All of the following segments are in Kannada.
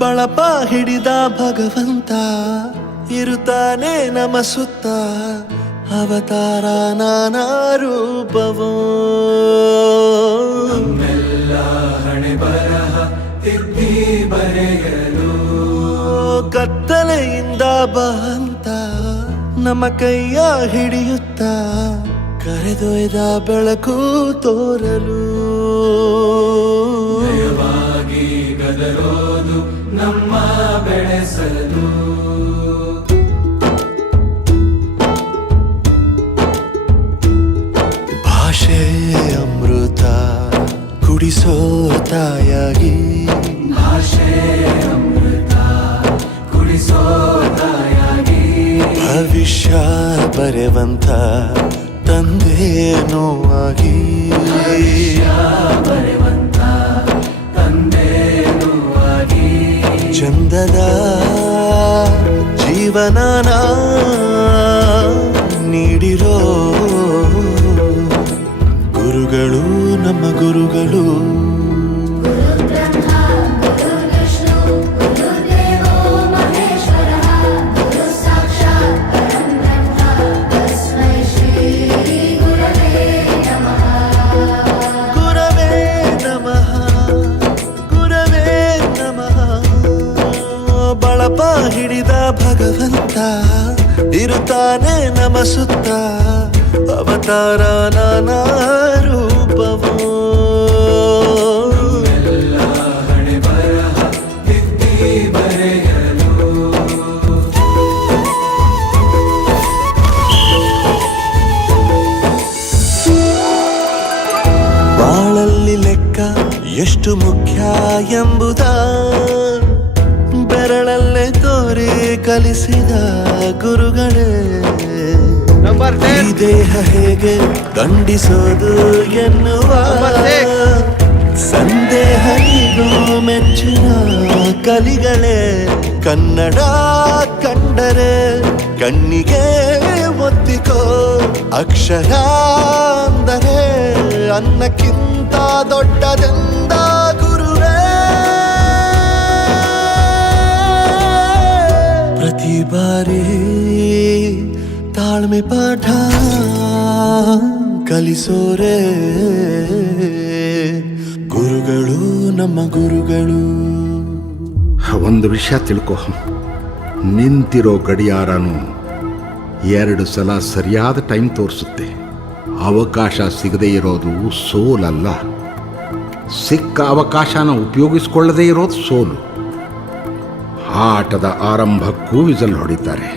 ಬಳಪ ಹಿಡಿದ ಭಗವಂತ ಇರುತ್ತಾನೆ ನಮ ಸುತ್ತ ಅವತಾರ ನಾನಾ ರೂಪವೋ ನಮ್ಮೆಲ್ಲ ಹಣೆ ಬರಹ ತಿದ್ದಿ ಬರೆಯಲು ಕತ್ತಲೆಯಿಂದ ಬಂತ ನಮ್ಮ ಕೈಯ ಹಿಡಿಯುತ್ತ ಕರೆದೊಯ್ದ ಬೆಳಕು ತೋರಲು ದಯವಾಗಿ ಗದರೋದು ನಮ್ಮ ಬೆಳೆಸಲು ಭಾಷೆ ಅಮೃತ ಕುಡಿಸೋ ತಾಯಾಗಿ ಭಾಷೆ ಅಮೃತ ಕುಡಿಸೋ ತಾಯಾಗಿ ಭವಿಷ್ಯ ಬರೆವಂತ ತಂದೇನೋ ಆಗಿ ಬರೆವಂತ ತಂದೇನೂ ಆಗಿ ಚಂದದ ಜೀವನನ ನೀಡಿರೋ ಗುರುಗಳು ನಮ್ಮ ಗುರುಗಳು ಬಳಪ ಹಿಡಿದ ಭಗವಂತ ಇರುತ್ತಾನೆ ನಮ ಸುತ್ತ ಅವತಾರ ನಾನಾ ರೂಪವೋ ಎಲ್ಲ ಹಣೆ ಬರಹ ತಿದ್ದಿ ಬರೆಯಲು ಬಾಳಲ್ಲಿ ಲೆಕ್ಕ ಎಷ್ಟು ಮುಖ್ಯ ಎಂಬುದ ಬೆರಳಲ್ಲೇ ತೋರಿ ಕಲಿಸಿದ ಗುರುಗಳೇ ಈ ದೇಹ ಹೇಗೆ ದಂಡಿಸೋದು ಎನ್ನುವ ಸಂದೇಹನಿಗೂ ಮೆಚ್ಚಿನ ಕಲಿಗಳೇ ಕನ್ನಡ ಕಂಡರೆ ಕಣ್ಣಿಗೆ ಒತ್ತಿಕೋ ಅಕ್ಷರ ಅಂದರೆ ಅನ್ನಕ್ಕಿಂತ ದೊಡ್ಡದೆಂದ ಗುರುವೇ ಪ್ರತಿ ಬಾರಿ ತಾಳ್ಮೆ ಪಾಠ ಕಲಿಸೋರೆ ಗುರುಗಳು ನಮ್ಮ ಗುರುಗಳು. ಒಂದು ವಿಷಯ ತಿಳ್ಕೊ, ನಿಂತಿರೋ ಗಡಿಯಾರನು 2 ಸಲ ಸರಿಯಾದ ಟೈಮ್ ತೋರಿಸುತ್ತೆ. ಅವಕಾಶ ಸಿಗದೇ ಇರೋದು ಸೋಲಲ್ಲ, ಸಿಕ್ಕ ಅವಕಾಶನ ಉಪಯೋಗಿಸ್ಕೊಳ್ಳದೇ ಇರೋದು ಸೋಲು. ಆಟದ ಆರಂಭಕ್ಕೂ ವಿಸಲ್ ಹೊಡಿತಾರೆ,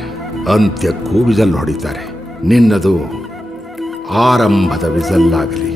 ಅಂತ್ಯಕ್ಕೂ ವಿಸಲ್ ಹೊಡಿತಾರೆ. ನಿನ್ನದು ಆರಂಭದ ವಿಸಲ್ಲಾಗಲಿ.